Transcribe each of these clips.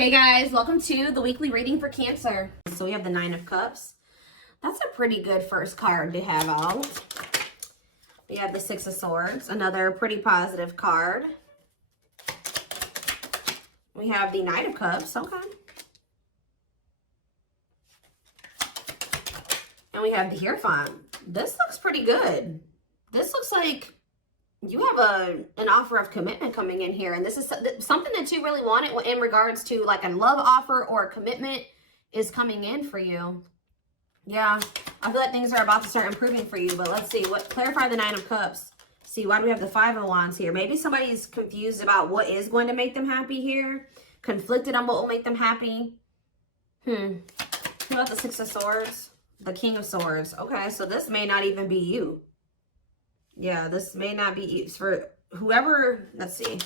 Hey guys, welcome to the weekly reading for Cancer. So we have the Nine of Cups. That's a pretty good first card to have out. We have the Six of Swords, another pretty positive card. We have the Knight of Cups, okay. And we have the Hierophant. This looks pretty good. This looks like you have an offer of commitment coming in here. And this is something that you really wanted in regards to like a love offer or a commitment is coming in for you. Yeah, I feel like things are about to start improving for you. But let's see, clarify the Nine of Cups. See, why do we have the Five of Wands here? Maybe somebody's confused about what is going to make them happy here. Conflicted on what will make them happy. What about the Six of Swords? The King of Swords. Okay, so this may not even be you. Yeah, this may not be you. For whoever, let's see.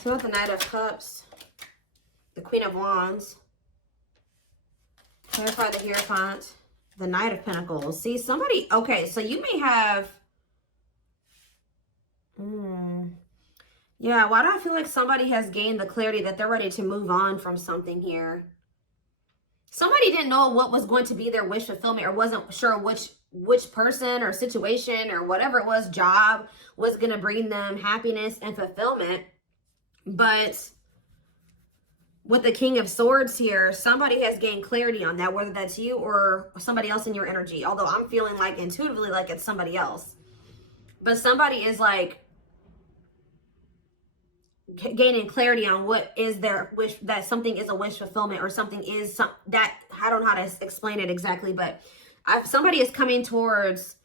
So about the Knight of Cups. The Queen of Wands. Clarify the Hierophant. The Knight of Pentacles. See, somebody, okay, so you may have, yeah, why do I feel like somebody has gained the clarity that they're ready to move on from something here? Somebody didn't know what was going to be their wish fulfillment or wasn't sure which person or situation or whatever it was, job, was going to bring them happiness and fulfillment. But with the King of Swords here, somebody has gained clarity on that, whether that's you or somebody else in your energy. Although I'm feeling like intuitively like it's somebody else. But somebody is like gaining clarity on what is their wish, that something is a wish fulfillment or something is that, I don't know how to explain it exactly, but somebody is coming towards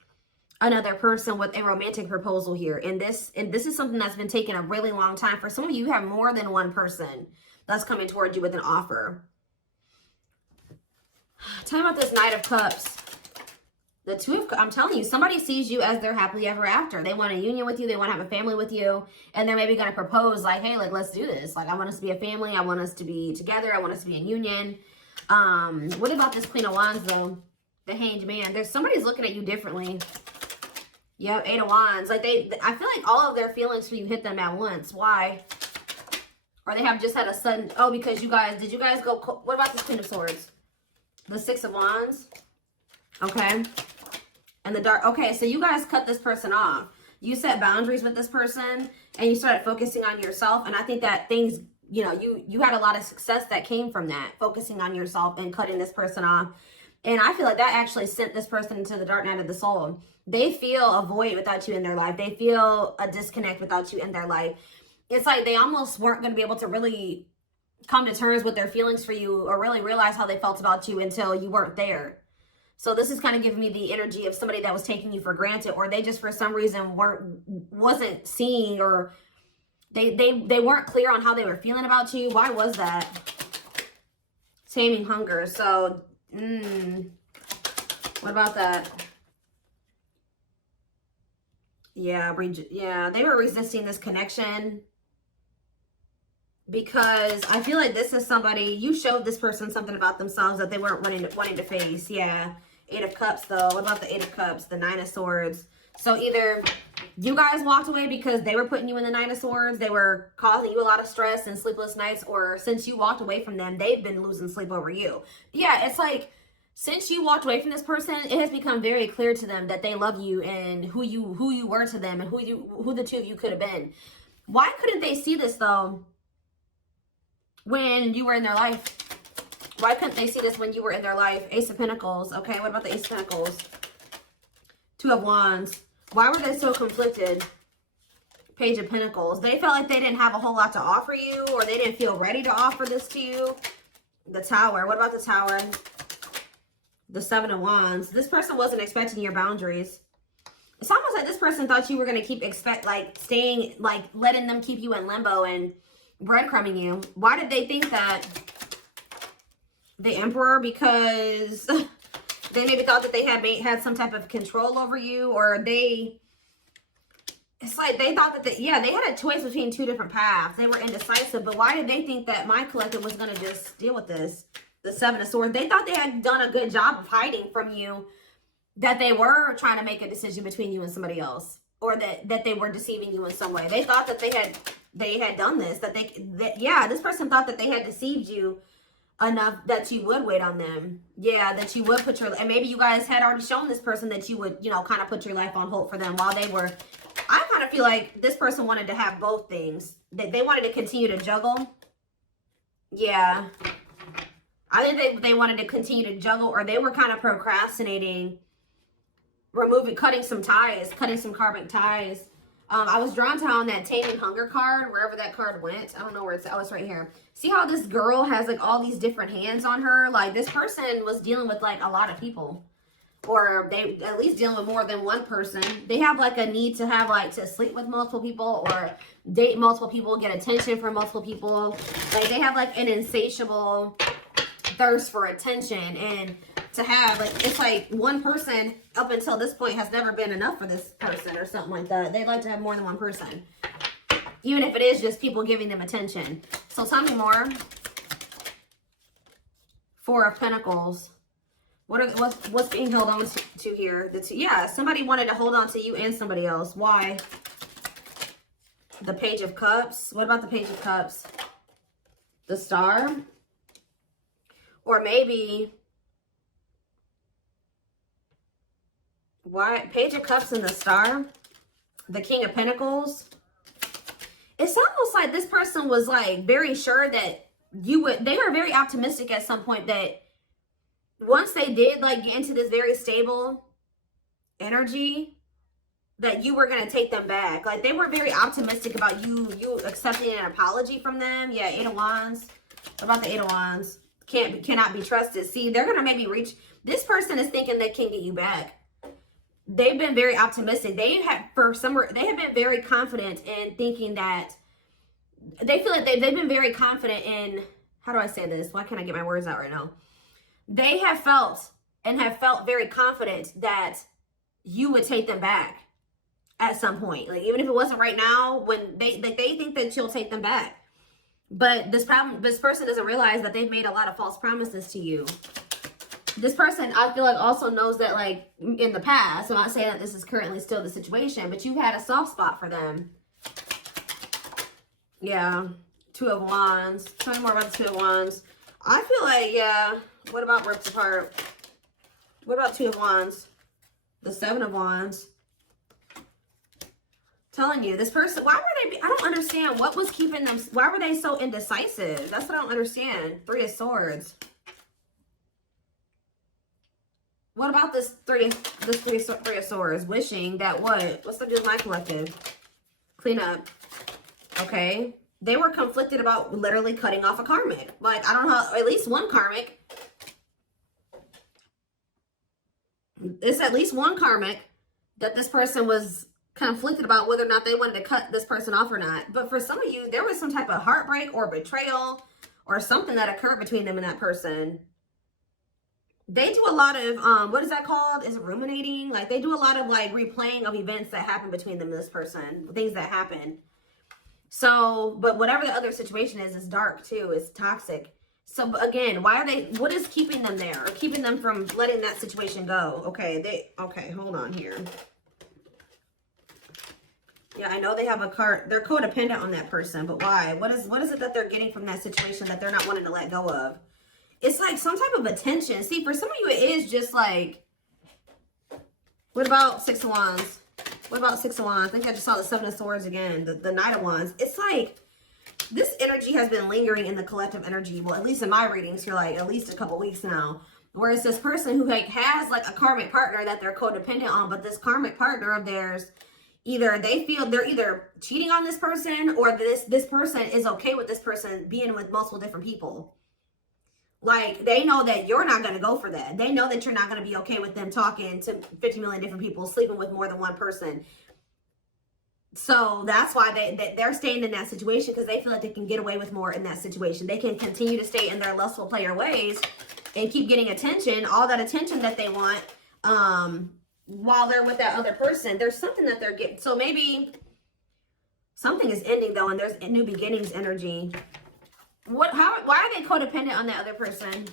another person with a romantic proposal here. And this is something that's been taking a really long time. For some of you, you have more than one person that's coming towards you with an offer. Tell me about this Knight of Cups. The Two of, I'm telling you, somebody sees you as their happily ever after. They want a union with you. They want to have a family with you. And they're maybe going to propose like, hey, like, let's do this. Like, I want us to be a family. I want us to be together. I want us to be in union. What about this Queen of Wands, though? The Hanged Man. There's somebody's looking at you differently. Yep, Eight of Wands. Like, I feel like all of their feelings for you hit them at once. Why? Or they have just had a sudden, oh, because you guys, did you guys go, what about this Queen of Swords? The Six of Wands. Okay. And the Dark, okay, so you guys cut this person off. You set boundaries with this person and you started focusing on yourself. And I think that things, you know, you had a lot of success that came from that, focusing on yourself and cutting this person off. And I feel like that actually sent this person into the dark night of the soul. They feel a void without you in their life. They feel a disconnect without you in their life. It's like they almost weren't going to be able to really come to terms with their feelings for you or really realize how they felt about you until you weren't there. So this is kind of giving me the energy of somebody that was taking you for granted, or they just for some reason wasn't seeing, or they weren't clear on how they were feeling about you. Why was that? Taming hunger. So, what about that? Yeah, they were resisting this connection because I feel like this is somebody, you showed this person something about themselves that they weren't wanting to face. Yeah. Eight of Cups, though. What about the Eight of Cups? The Nine of Swords. So either you guys walked away because they were putting you in the Nine of Swords. They were causing you a lot of stress and sleepless nights. Or since you walked away from them, they've been losing sleep over you. Yeah, it's like since you walked away from this person, it has become very clear to them that they love you and who you were to them and who the two of you could have been. Why couldn't they see this, though, when you were in their life? Why couldn't they see this when you were in their life? Ace of Pentacles. Okay, what about the Ace of Pentacles? Two of Wands. Why were they so conflicted? Page of Pentacles. They felt like they didn't have a whole lot to offer you, or they didn't feel ready to offer this to you. The Tower. What about the Tower? The Seven of Wands. This person wasn't expecting your boundaries. It's almost like this person thought you were going to keep staying, like letting them keep you in limbo and breadcrumbing you. Why did they think that? The Emperor, because they maybe thought that they had some type of control over you, or it's like they thought that they had a choice between two different paths. They were indecisive, but why did they think that my collective was going to just deal with this? The Seven of Swords. They thought they had done a good job of hiding from you that they were trying to make a decision between you and somebody else, or that they were deceiving you in some way. They thought that they had they had done this, yeah, this person thought that they had deceived you enough that you would wait on them. Yeah, that you would put your, and maybe you guys had already shown this person that you would, you know, kind of put your life on hold for them while they were, I kind of feel like this person wanted to have both things. They wanted to continue to juggle. Yeah. I think they wanted to continue to juggle, or they were kind of procrastinating, cutting some ties, cutting some karmic ties. I was drawn to on that Taming Hunger card, wherever that card went. I don't know where it's, oh, it's right here. See how this girl has like all these different hands on her? Like this person was dealing with like a lot of people, or they at least dealing with more than one person. They have like a need to have like to sleep with multiple people or date multiple people, get attention from multiple people. Like they have like an insatiable thirst for attention, and to have like, it's like one person up until this point has never been enough for this person or something like that. They'd like to have more than one person, even if it is just people giving them attention. So tell me more. Four of Pentacles. What's being held on to here? Yeah, somebody wanted to hold on to you and somebody else. Why? The Page of Cups. What about the Page of Cups? The Star. Or maybe, why? Page of Cups and the Star. The King of Pentacles. It's almost like this person was like very sure that you would, they were very optimistic at some point that once they did like get into this very stable energy, that you were going to take them back. Like they were very optimistic about you accepting an apology from them. Yeah, Eight of Wands. What about the Eight of Wands? Cannot be trusted. See, they're going to maybe reach, this person is thinking they can get you back. They've been very optimistic. They have been very confident in thinking that, they feel like they've been very confident in, how do I say this? Why can't I get my words out right now? They have felt very confident that you would take them back at some point. Like even if it wasn't right now, when they think that you'll take them back. But this person doesn't realize that they've made a lot of false promises to you. This person, I feel like, also knows that, like, in the past, I'm not saying that this is currently still the situation, but you've had a soft spot for them. Yeah. Two of Wands. Tell me more about the Two of Wands. I feel like, yeah. What about ripped apart? What about Two of Wands? The Seven of Wands. Telling you, this person, why were they, I don't understand what was keeping them, why were they so indecisive? That's what I don't understand. Three of Swords. What about this three of Swords? Wishing that what? What's the deal with my collective? Clean up. Okay. They were conflicted about literally cutting off a karmic. Like, I don't know, at least one karmic. It's at least one karmic that this person was conflicted about whether or not they wanted to cut this person off or not. But for some of you, there was some type of heartbreak or betrayal or something that occurred between them and that person. They do a lot of, what is that called? Is it ruminating? Like, they do a lot of, like, replaying of events that happen between them and this person. Things that happen. So, but whatever the other situation is dark, too. It's toxic. So, again, why are they, what is keeping them there? Or keeping them from letting that situation go? Okay, okay, hold on here. Yeah, I know they have a card. They're codependent on that person, but why? What is it that they're getting from that situation that they're not wanting to let go of? It's like some type of attention. See, for some of you, it is just like, what about Six of Wands? What about Six of Wands? I think I just saw the Seven of Swords again, the Knight of Wands. It's like, this energy has been lingering in the collective energy. Well, at least in my readings for like at least a couple weeks now. Whereas this person who like has like a karmic partner that they're codependent on, but this karmic partner of theirs, either they feel they're either cheating on this person or this person is okay with this person being with multiple different people. Like, they know that you're not going to go for that. They know that you're not going to be okay with them talking to 50 million different people, sleeping with more than one person. So that's why they're staying in that situation, because they feel like they can get away with more in that situation. They can continue to stay in their lustful player ways and keep getting attention, all that attention that they want, while they're with that other person. There's something that they're getting. So maybe something is ending, though, and there's a new beginnings energy. Why are they codependent on that other person?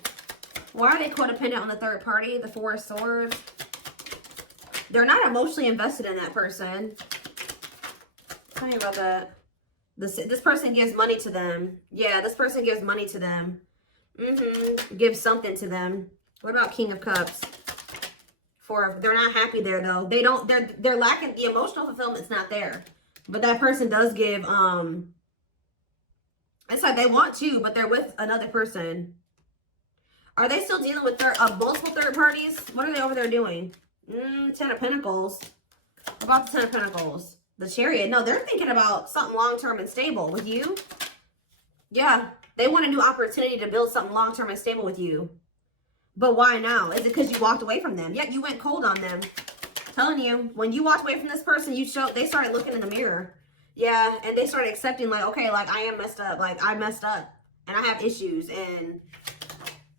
Why are they codependent on the third party, the Four of Swords? They're not emotionally invested in that person. Tell me about that. This person gives money to them. Yeah, this person gives money to them. Gives something to them. What about King of Cups? They're not happy there though. They're lacking the emotional fulfillment's not there. But that person does give it's like they want to, but they're with another person. Are they still dealing with multiple third parties? What are they over there doing? 10 of Pentacles. What about the 10 of Pentacles? The Chariot. No, they're thinking about something long-term and stable with you. Yeah, they want a new opportunity to build something long-term and stable with you. But why now? Is it because you walked away from them? Yeah, you went cold on them. Telling you, when you walked away from this person, they started looking in the mirror. Yeah, and they started accepting like, okay, like I am messed up. Like I messed up and I have issues. And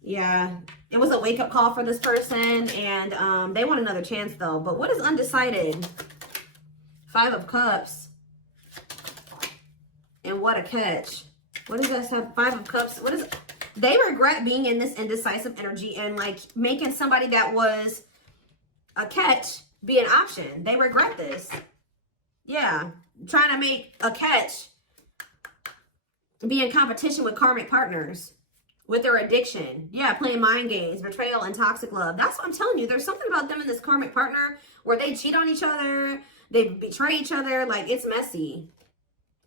yeah, it was a wake-up call for this person. And they want another chance though. But what is undecided? 5 of Cups. And what a catch. What does that have? 5 of Cups. What is... They regret being in this indecisive energy and like making somebody that was a catch be an option. They regret this. Yeah. Trying to make a catch be in competition with karmic partners. With their addiction. Yeah, playing mind games, betrayal, and toxic love. That's what I'm telling you. There's something about them and this karmic partner where they cheat on each other. They betray each other. Like, it's messy.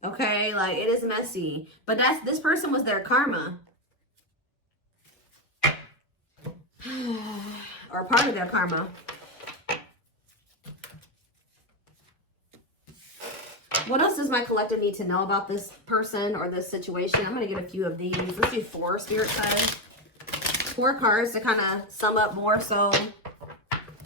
Okay? Like, it is messy. But this person was their karma. Or part of their karma. What else does my collective need to know about this person or this situation? I'm going to get a few of these. Let's do 4 spirit guides. 4 cards to kind of sum up more so.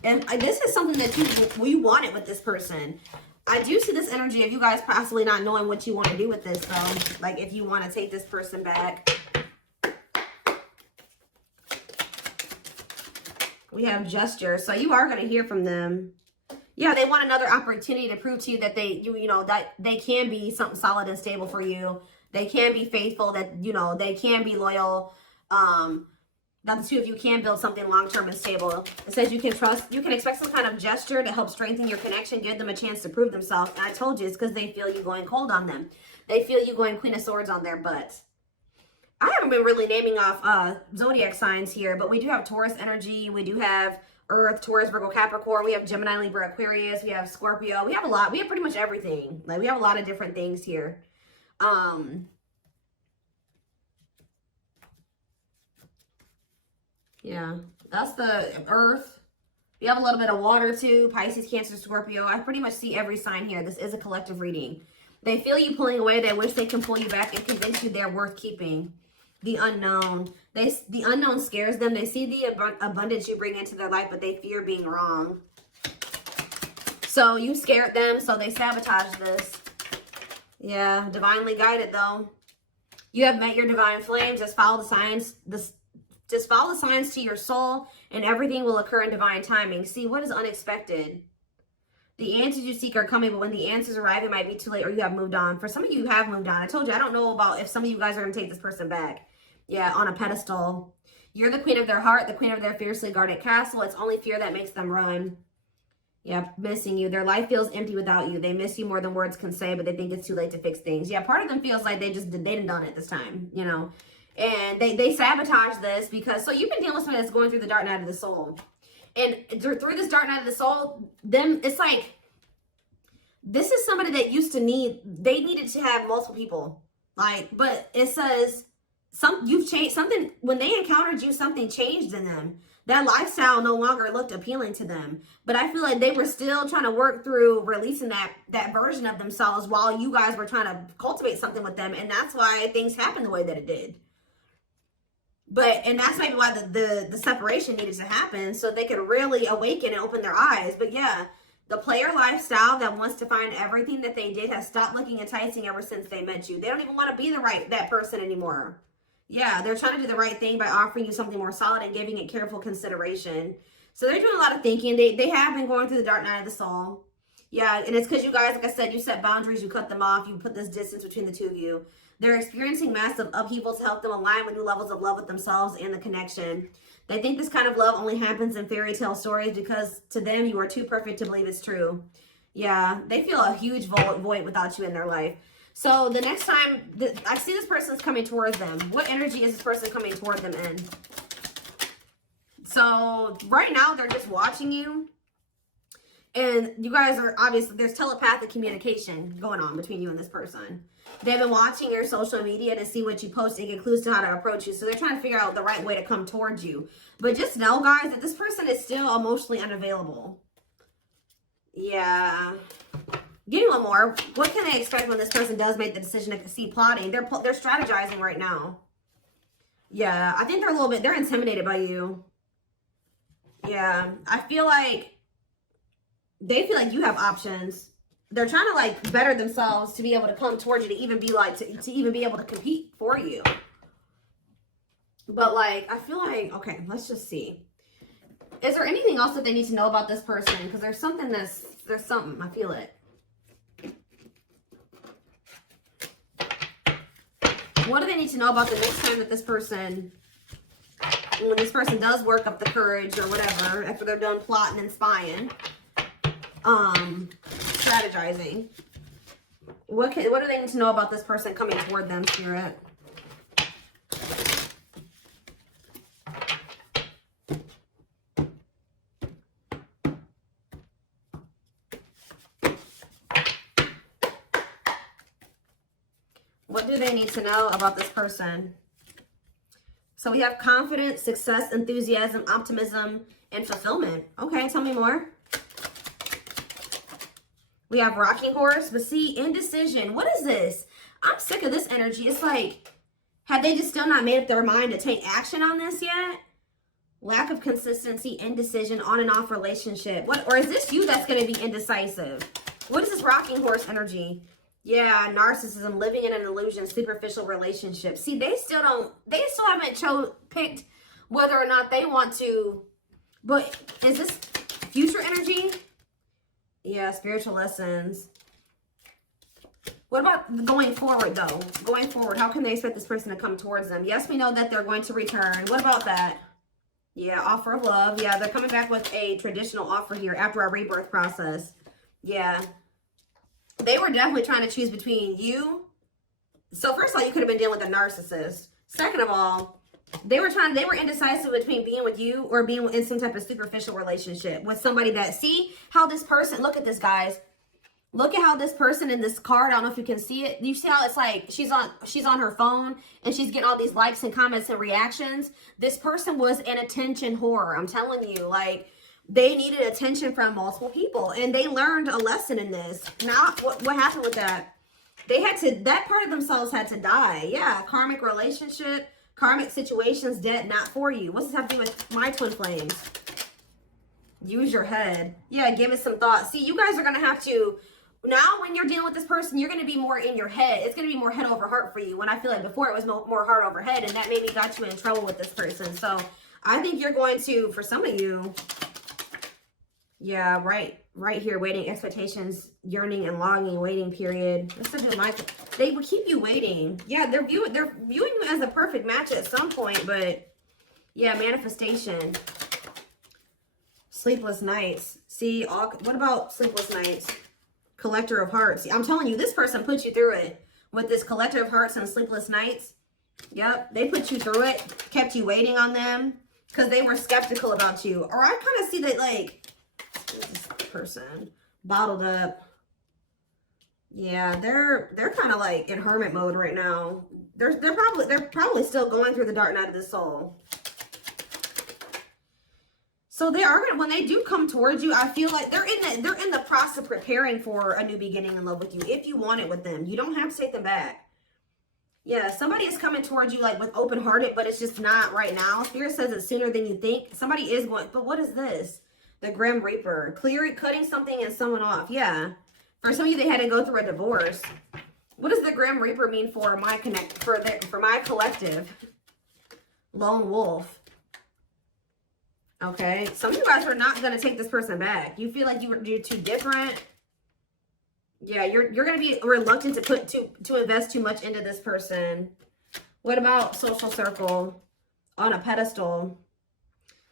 And this is something that you wanted with this person. I do see this energy of you guys possibly not knowing what you want to do with this though. Like if you want to take this person back. We have gesture. So you are going to hear from them. Yeah, they want another opportunity to prove to you that that they can be something solid and stable for you. They can be faithful, that, they can be loyal. That the two of you can build something long-term and stable. It says you can expect some kind of gesture to help strengthen your connection, give them a chance to prove themselves. And I told you, it's because they feel you going cold on them. They feel you going Queen of Swords on their butt. I haven't been really naming off zodiac signs here, but we do have Taurus energy. We do have Earth, Taurus, Virgo, Capricorn. We have Gemini, Libra, Aquarius. We have Scorpio. We have a lot. We have pretty much everything. Like, we have a lot of different things here. Yeah, that's the Earth. We have a little bit of water too. Pisces, Cancer, Scorpio. I pretty much see every sign here. This is a collective reading. They feel you pulling away. They wish they can pull you back and convince you they're worth keeping. The unknown. The unknown scares them. They see the abundance you bring into their life, but they fear being wrong. So you scared them, so they sabotage this. Yeah, divinely guided though. You have met your divine flame. Just follow the signs. Just follow the signs to your soul, and everything will occur in divine timing. See, what is unexpected? The answers you seek are coming, but when the answers arrive, it might be too late or you have moved on. For some of you, you have moved on. I told you, I don't know about if some of you guys are going to take this person back. Yeah, on a pedestal. You're the queen of their heart, the queen of their fiercely guarded castle. It's only fear that makes them run. Yeah, missing you. Their life feels empty without you. They miss you more than words can say, but they think it's too late to fix things. Yeah, part of them feels like they didn't done it this time, And they sabotage this because, so you've been dealing with somebody that's going through the dark night of the soul. And through this dark night of the soul, it's like, this is somebody that they needed to have multiple people. Like, but it says, you've changed something. When they encountered you, something changed in them. That lifestyle no longer looked appealing to them. But I feel like they were still trying to work through releasing that version of themselves while you guys were trying to cultivate something with them. And that's why things happened the way that it did. And that's maybe why the separation needed to happen, so they could really awaken and open their eyes. But yeah, the player lifestyle that wants to find everything that they did has stopped looking enticing ever since they met you. They don't even want to be that person anymore. Yeah, they're trying to do the right thing by offering you something more solid and giving it careful consideration. So they're doing a lot of thinking. They have been going through the dark night of the soul. Yeah, and it's because you guys, like I said, you set boundaries, you cut them off, you put this distance between the two of you. They're experiencing massive upheaval to help them align with new levels of love with themselves and the connection. They think this kind of love only happens in fairy tale stories because to them, you are too perfect to believe it's true. Yeah, they feel a huge void without you in their life. So the next time I see this person's coming towards them, what energy is this person coming toward them in? So right now they're just watching you. And you guys are obviously, there's telepathic communication going on between you and this person. They've been watching your social media to see what you post and get clues to how to approach you. So they're trying to figure out the right way to come towards you. But just know, guys, that this person is still emotionally unavailable. Yeah. Give me one more. What can they expect when this person does make the decision to see plotting? They're strategizing right now. Yeah, I think they're intimidated by you. Yeah, I feel like they feel like you have options. They're trying to like better themselves to be able to come towards you, to even be like, to even be able to compete for you. But like, I feel like, okay, let's just see. Is there anything else that they need to know about this person? Because there's something, I feel it. What do they need to know about the next time that this person, when this person does work up the courage or whatever, after they're done plotting and spying, strategizing? What do they need to know about this person coming toward them, Spirit? What do they need to know about this person? So we have confidence, success, enthusiasm, optimism, and fulfillment. Okay, tell me more. We have rocking horse, but see, indecision. What is this? I'm sick of this energy. It's like, have they just still not made up their mind to take action on this yet? Lack of consistency, indecision, on and off relationship. Or is this you that's going to be indecisive? What is this rocking horse energy? Yeah, narcissism, living in an illusion, superficial relationship. See, they still haven't picked whether or not they want to. But is this future energy? Yeah, spiritual lessons. What about going forward, though? Going forward, how can they expect this person to come towards them? Yes, we know that they're going to return. What about that? Yeah, offer of love. Yeah, they're coming back with a traditional offer here after our rebirth process. Yeah. They were definitely trying to choose between you. So first of all, you could have been dealing with a narcissist. Second of all, they were indecisive between being with you or being in some type of superficial relationship with somebody that, see how this person, look at this, guys. Look at how this person in this card, I don't know if you can see it. You see how it's like she's on her phone and she's getting all these likes and comments and reactions. This person was an attention whore. I'm telling you, like, they needed attention from multiple people, and they learned a lesson in this. Now, what happened with that? That part of themselves had to die. Yeah, karmic relationship, karmic situations, dead, not for you. What's this have to do with my twin flames? Use your head. Yeah, give it some thought. See, you guys are going to have to, now when you're dealing with this person, you're going to be more in your head. It's going to be more head over heart for you. When I feel like before it was more heart over head, and that maybe got you in trouble with this person. So I think you're going to, for some of you, yeah, right here, waiting, expectations, yearning and longing, waiting period. Let's do they will keep you waiting. Yeah, they're viewing you as a perfect match at some point, but yeah, manifestation. Sleepless nights. See, what about sleepless nights? Collector of hearts. See, I'm telling you, this person put you through it with this collector of hearts and sleepless nights. Yep, they put you through it, kept you waiting on them because they were skeptical about you. Or I kind of see that, like, this person bottled up. Yeah, they're kind of like in hermit mode right now. They're probably still going through the dark night of the soul. So they are gonna, when they do come towards you, I feel like they're in the process of preparing for a new beginning in love with you. If you want it with them, you don't have to take them back. Yeah, somebody is coming towards you like with open-hearted, but it's just not right now. Spirit says it's sooner than you think. Somebody is going, but what is this? The Grim Reaper, cutting something and someone off. Yeah, for some of you, they had to go through a divorce. What does the Grim Reaper mean for my collective? Lone Wolf. Okay, some of you guys are not going to take this person back. You feel like you're too different. Yeah, you're going to be reluctant to invest too much into this person. What about social circle? On a pedestal.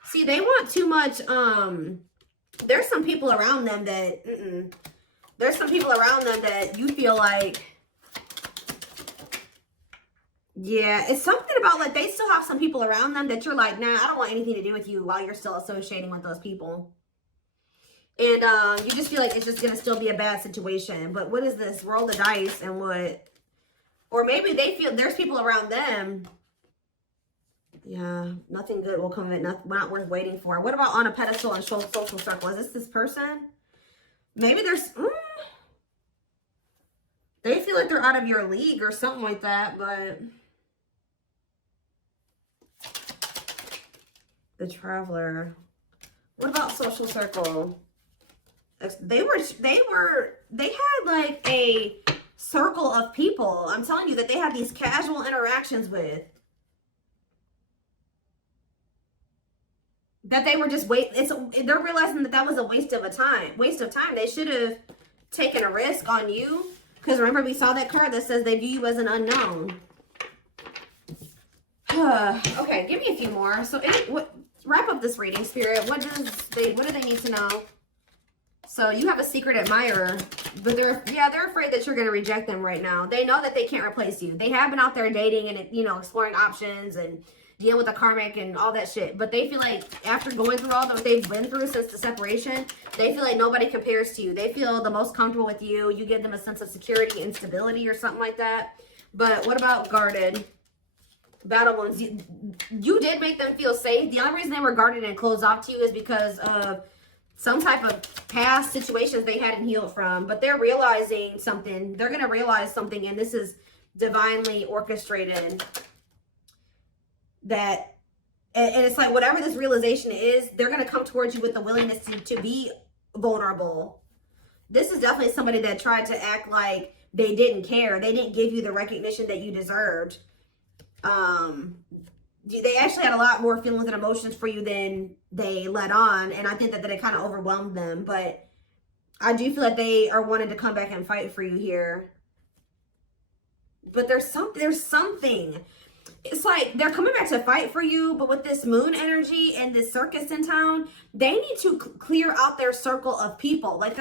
See, they want too much. There's some people around them that there's some people around them that you feel like Yeah, it's something about like they still have some people around them that you're like, nah, I don't want anything to do with you while you're still associating with those people. And you just feel like it's just gonna still be a bad situation. But what is this? Roll the dice and what? Or maybe they feel there's people around them. Yeah, nothing good will come of it. Not worth waiting for. What about on a pedestal and social circle? Is this person? Maybe there's... they feel like they're out of your league or something like that, but... the Traveler. What about social circle? They had like a circle of people. I'm telling you that they had these casual interactions with. That they were just they're realizing that that was a waste of time. They should have taken a risk on you. Because remember, we saw that card that says they view you as an unknown. Okay, give me a few more. So wrap up this reading, Spirit. What do they need to know? So you have a secret admirer, but they're afraid that you're going to reject them right now. They know that they can't replace you. They have been out there dating and, you know, exploring options and dealing with the karmic and all that shit. But they feel like after going through all that they've been through since the separation, they feel like nobody compares to you. They feel the most comfortable with you. You give them a sense of security and stability or something like that. But what about guarded? Battle wounds. You did make them feel safe. The only reason they were guarded and closed off to you is because of some type of past situations they hadn't healed from. But they're realizing something. They're going to realize something, and this is divinely orchestrated. That, and it's like whatever this realization is, they're going to come towards you with the willingness to be vulnerable. This is definitely somebody that tried to act like they didn't care. They didn't give you the recognition that you deserved. They actually had a lot more feelings and emotions for you than they let on, and I think that it kind of overwhelmed them. But I do feel like they are wanting to come back and fight for you here. But there's something. It's like they're coming back to fight for you, but with this moon energy and this circus in town, they need to clear out their circle of people. Like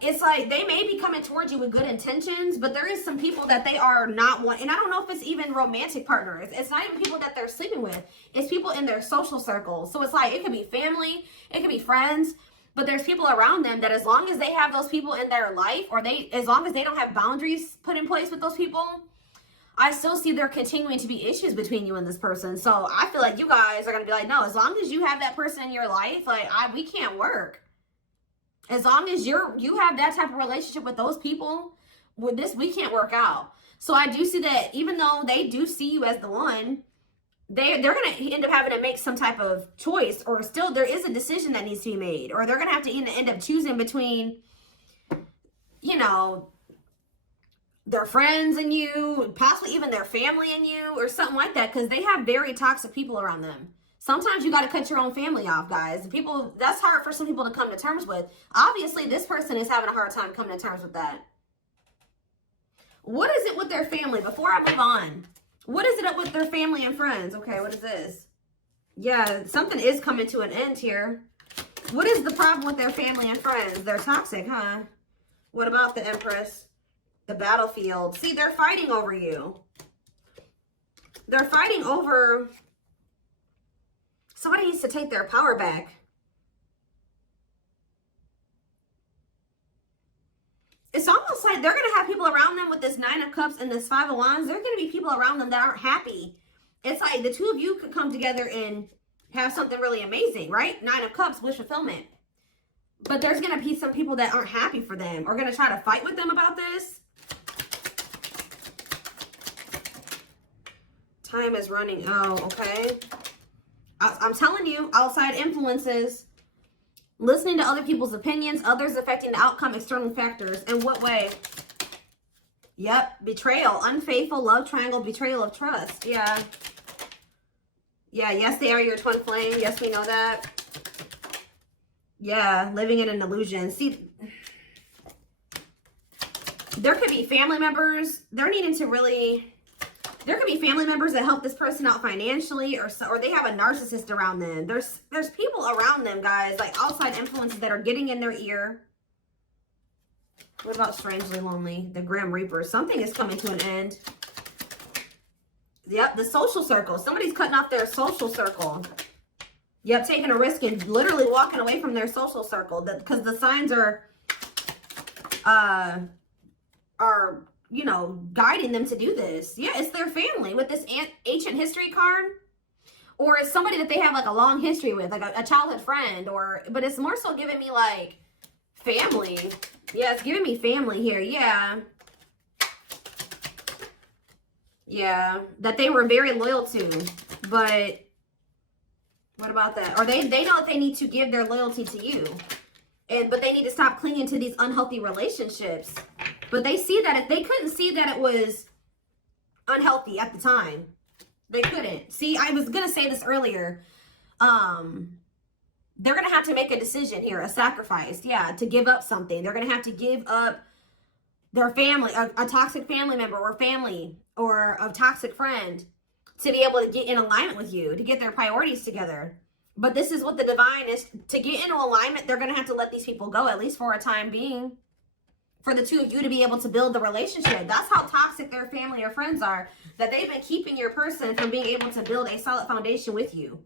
it's like they may be coming towards you with good intentions, but there is some people that they are not want. And I don't know if it's even romantic partners. It's not even people that they're sleeping with. It's people in their social circles. So it's like it could be family, it could be friends, but there's people around them that as long as they have those people in their life, or as long as they don't have boundaries put in place with those people, I still see there continuing to be issues between you and this person. So I feel like you guys are going to be like, no, as long as you have that person in your life, like we can't work. As long as you have that type of relationship with those people, with this, we can't work out. So I do see that even though they do see you as the one, they're going to end up having to make some type of choice, or still there is a decision that needs to be made, or they're going to have to end up choosing between, you know, their friends and you, possibly even their family and you, or something like that, because they have very toxic people around them. Sometimes you got to cut your own family off, guys. People, that's hard for some people to come to terms with. Obviously, this person is having a hard time coming to terms with that. What is it with their family? Before I move on, what is it up with their family and friends? Okay, what is this? Yeah, something is coming to an end here. What is the problem with their family and friends? They're toxic, huh? What about the Empress? The battlefield. See, they're fighting over you. They're fighting over... somebody needs to take their power back. It's almost like they're going to have people around them with this 9 of Cups and this 5 of Wands. There are going to be people around them that aren't happy. It's like the two of you could come together and have something really amazing, right? 9 of Cups, wish fulfillment. But there's going to be some people that aren't happy for them, or going to try to fight with them about this. Time is running out, okay? I'm telling you, outside influences, listening to other people's opinions, others affecting the outcome, external factors. In what way? Yep, betrayal, unfaithful, love triangle, betrayal of trust. Yeah. Yeah, yes, they are your twin flame. Yes, we know that. Yeah, living in an illusion. See, there could be family members. They're needing to really... there could be family members that help this person out financially, or they have a narcissist around them. There's people around them, guys, like outside influences that are getting in their ear. What about strangely lonely? The Grim Reaper. Something is coming to an end. Yep, the social circle. Somebody's cutting off their social circle. Yep, taking a risk and literally walking away from their social circle. Because the signs are, you know, guiding them to do this. Yeah, it's their family with this ancient history card. Or it's somebody that they have like a long history with, like a childhood friend. But it's more so giving me like family. Yeah, it's giving me family here. Yeah. Yeah, that they were very loyal to. But what about that? Or they know that they need to give their loyalty to you. But they need to stop clinging to these unhealthy relationships. But they see that they couldn't see that it was unhealthy at the time. They couldn't. See, I was going to say this earlier. They're going to have to make a decision here, a sacrifice. Yeah, to give up something. They're going to have to give up their family, a toxic family member or family or a toxic friend to be able to get in alignment with you, to get their priorities together. But this is what the divine is. To get into alignment, they're going to have to let these people go, at least for a time being, for the two of you to be able to build the relationship. That's how toxic their family or friends are, that they've been keeping your person from being able to build a solid foundation with you.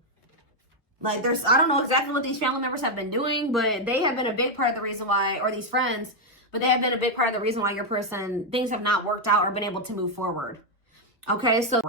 Like, I don't know exactly what these family members have been doing, but they have been a big part of the reason why, or these friends, but they have been a big part of the reason why your person, things have not worked out or been able to move forward. Okay, so